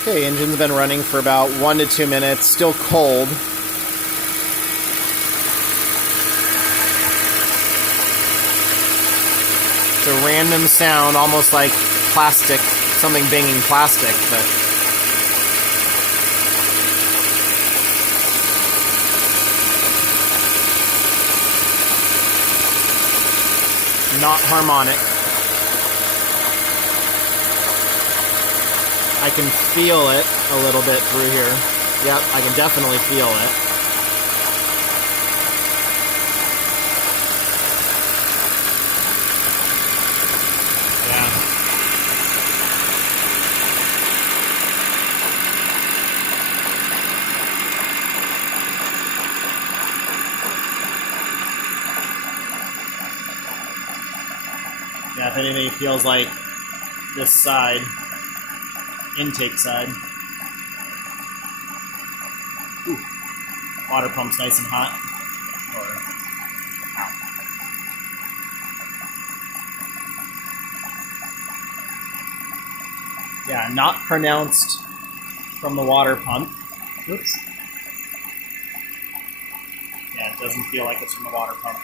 Okay, engine's been running for about 1 to 2 minutes, still cold. It's a random sound, almost like plastic, something banging plastic, but not harmonic. I can feel it a little bit through here. Yep, I can definitely feel it. Yeah. Yeah, if anything, it feels like this side, intake side. Ooh, water pump's nice and hot. Ow. Yeah, not pronounced from the water pump. Oops. Yeah, it doesn't feel like it's from the water pump.